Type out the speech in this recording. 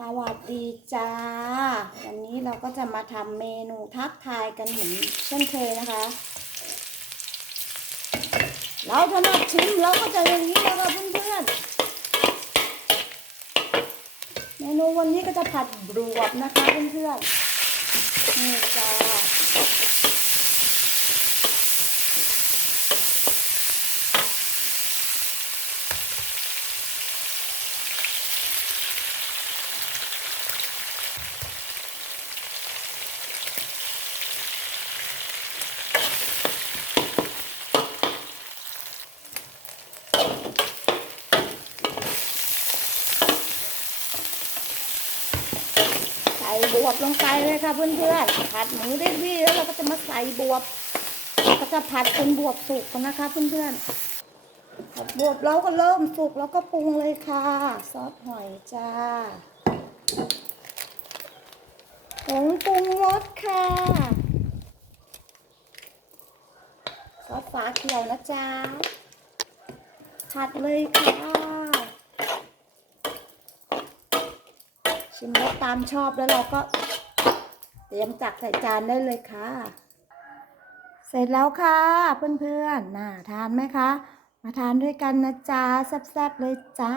สวัสดีจ้า วันนี้เราก็จะมาทำเมนูทักทายกันเหมือนเช่นเคยนะคะ เราถนัดชิมเราก็จะอย่างนี้นะคะเพื่อนๆ เมนูวันนี้ก็จะผัดบวบนะคะเพื่อนๆ นี่จ้า บวบลงไปเลยค่ะเพื่อนๆผัดหมูได้ที่แล้วเราก็จะมาใส่บวบก็จะผัดจนบวบสุกนะคะเพื่อนๆบวบเราก็เริ่มสุกแล้วก็ปรุงเลยค่ะ ซอสหอยจ้าผงปรุงรสค่ะซอสฟ้าเขียวนะจ๊ะผัดเลยค่ะ ชิมรสตามชอบแล้วเราก็ เตรียมจักใส่จานได้เลยค่ะ เสร็จแล้วค่ะเพื่อนๆน่าทานไหมคะ มาทานด้วยกันนะจ๊ะแซ่บๆเลยจ้า